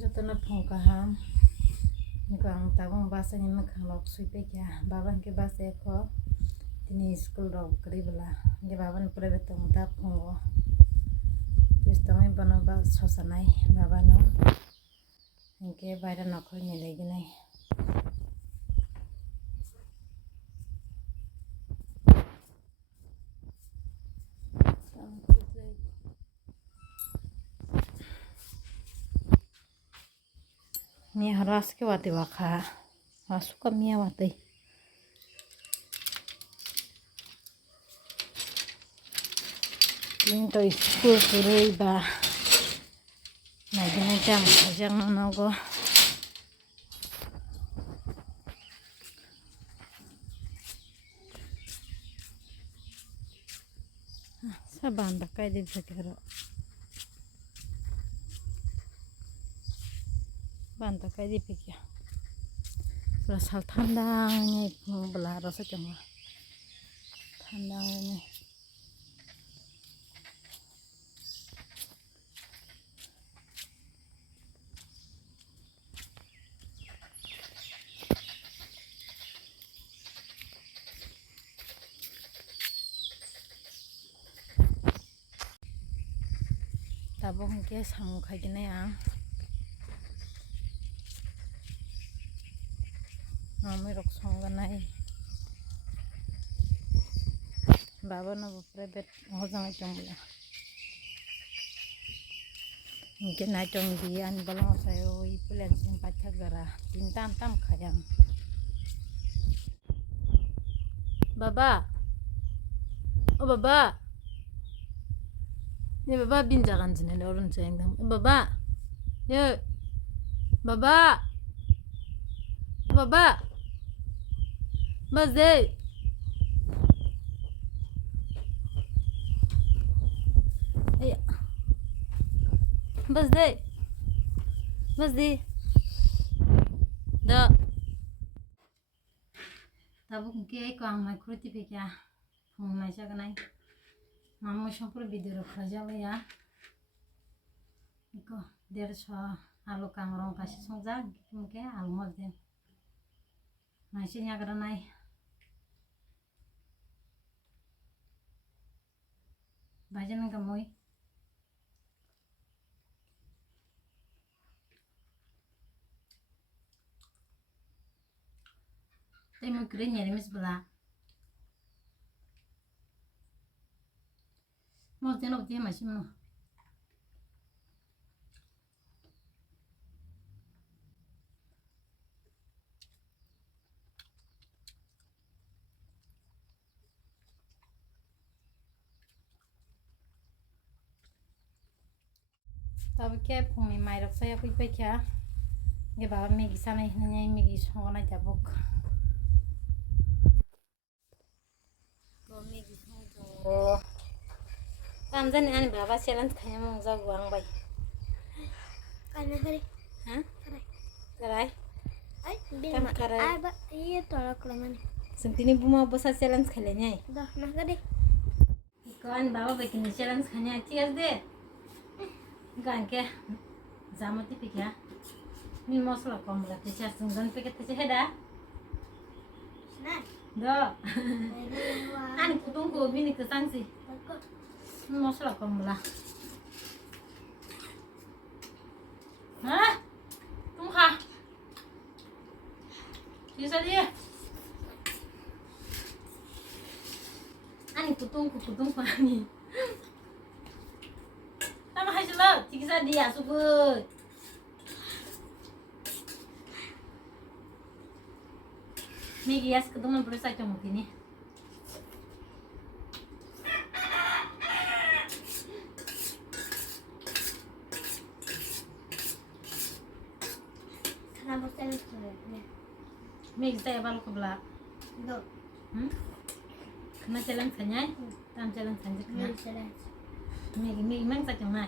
Jotona phongkaham gang tabung basani makhang rok suipekya baban ke bas ekho tini school rok kribla ge baban private tong ta phongo tistongai bana ba sosanai babano inke baira nokhoi ni leginai Mia haras ke wati wakha asuka mia wati Linto school surui ba nagina jam kajang nogo saban bakai di zakero banta kai di pikya rasal thandang ni bela rasa cuma thandang ini tabung ke sang khai gina yang Mami rok songa nai baba no private hojang chongla mungkin na chong di an balong sayo ipulen sing pachagara tintam tam khayang baba oh baba ye baba bin jagan jine dorun cheng dam baba ye baba baba bas deh ayo bas deh dah tabuk ke kang mai kruti pe kya phone mai cha ganai mamu sampur video khaja ya iko 150 alu kang rong kasih songja mungkin alu mos deh masih nyageranai bajan kamoy tay mo kre nyeri mis bala mos den obti masih no tapi kayak pumi mai rok saya pui pe kya ge baba megi sanai nai megi songona jabuk megi songjo kamjan ani baba challenge khaya mong ja guang bai Karena hari, ha karai ay, Kam karai. ay ba, iya tolak laman. sentini buma bosa challenge khale nyai Dah, nah kali, kan baba begini challenge khanya cheers de gan ke zamati pikya mi mosla kom lati cha sunggan pe kete heda nah, do ini wah, ani putung ko bini ke sansi aku, mi mosla kom la ha tum kha bisa dia ani putung ko ani Tama hasilnya, tikisa dia subut. Megi yas ketemuan berusaha cuma ini. kenapa saya sebenarnya? Megi saya baru ke belak. Dah, Kena jalan kanya, tam jalan kanya kena. ini salah. Megi mang sa cuma.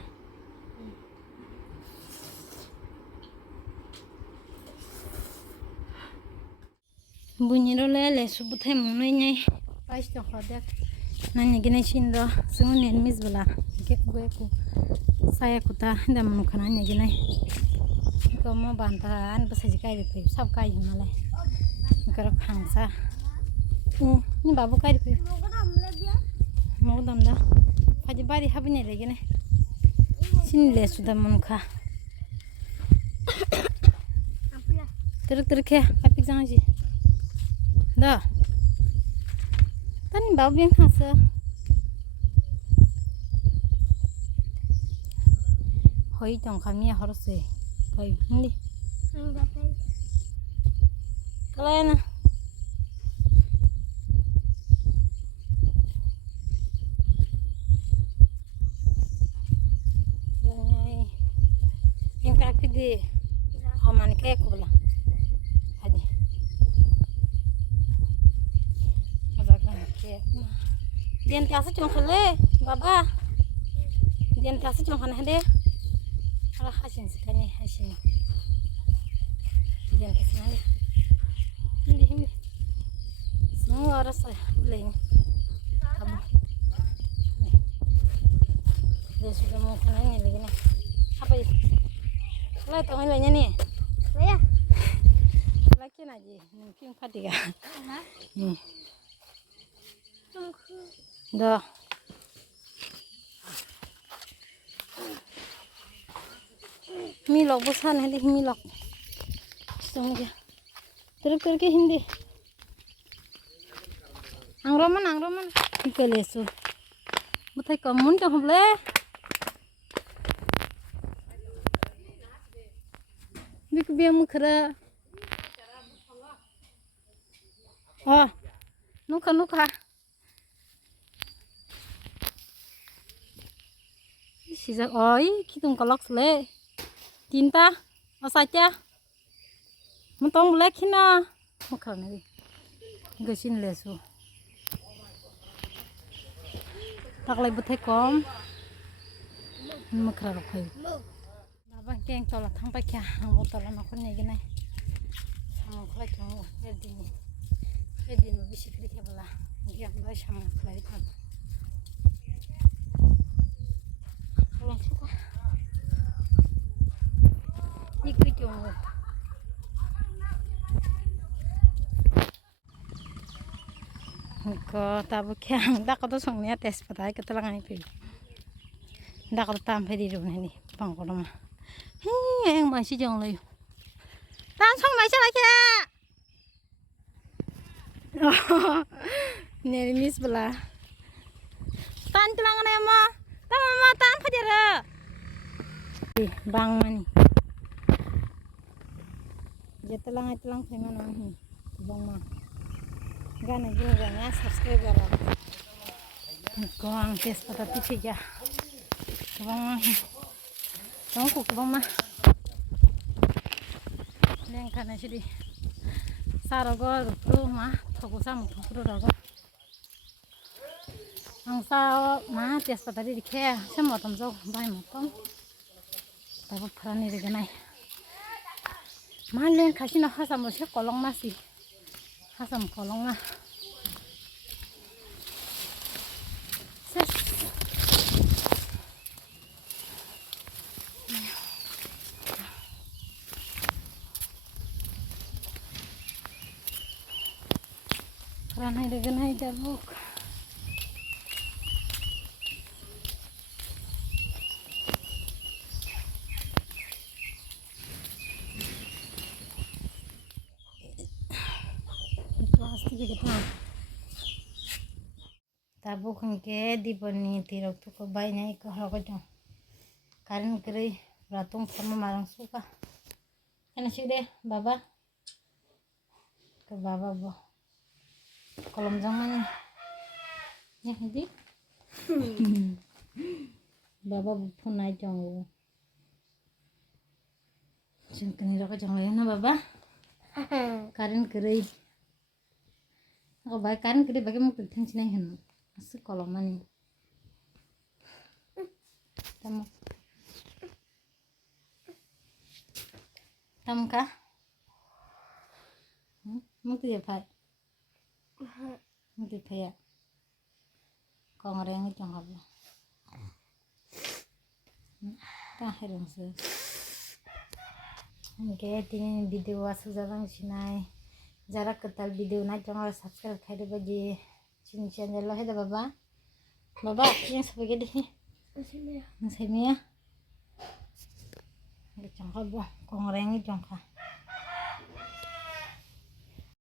Bunyi lele subut hai monoi nyai. Pais to khodek. Nanya gini shindo, sungun nen mis bela. Ke gue ku saya kuta ndam nu kana nya gini. ก็มาบานตาอันภาษาจีไก่เด็กผิวชอบไก่มาเลยก็รับหังซะนี่บาบุไก่เด็กผิว Mau ke dalam lagi ya? mau dam dah pagi bari habis lagi nih sini le sudah munkah Apa ya? teruk ya tapi jangan sih dah tani babu yang khasa hoi jong kami harus sih hoi ini Enggak tahu. kalau enak yang praktik di aman kayak aku bilang aja masakan kayak dia tiasa cuma kele baba dia tiasa cuma kana deh ala hasin sekali hasin dia tiasa nanti ini semua orang saya beli kamu dia sudah mau kena ini lagi nih apa itu lah itu banyak nih Ya. lagi aja mungkin patiga Hah? nih Tunggu. dah milok bosan hari milok semuanya terus ke hindi angroman ke lesu mutai kamun tuh boleh bik biar mukra oh nuka sisa oi kita ngkolok sele tinta asaja mentong boleh kina mukra nih gasin lesu tak lagi butai kom mukra rokai abang keng tolak thang pa kya ang tolak na kun negi nai sam khla kyong edin mo bisikri kya bala ngi am ba sam khla ri kan lang suka ikri kyong ko tabu kya da ko to song ne tes patai ka talang ani pe da ko tam pe di ru ni pang ko ma em mà sử dụng liền tan xong mày sao lại kia nè miss bela tan tulang này mà tan phải rồi bang mani giờ tulang phải mà nó bang mà gana gini gana subscribe karo con tes pata piche ya bang kamu kok bang mah yang kana sih sarogor rumah toko sama toko rogo angsa mah tias pada di kaya semua tamzo bayi motom tapi perani regenai malah kasih noh hasam bosnya kolong nasi hasam kolong mah ses perani regenai jabuk kita tabu khangke diboni tirok tu ko bai nai ko hako jong karin kri ratung sama marang suka kana sih deh baba ke baba bo kolom jangan ya jadi baba pun naik jong jeng kini roko jong na baba karin kri aku baik kan gede bagi mau kerja sini kan masuk kolongan nih tamu kah mau tidak pak mau tidak ya kau ngereng itu nggak boleh tak herong sih Oke, ini video wasu jalan sinai. Jarak ketal video na jangan subscribe kai bagi sini channel lo heda baba. Baba, yang sebagai deh. Masih ya. Nasib ya. Jangka bo, kong rengi jangka.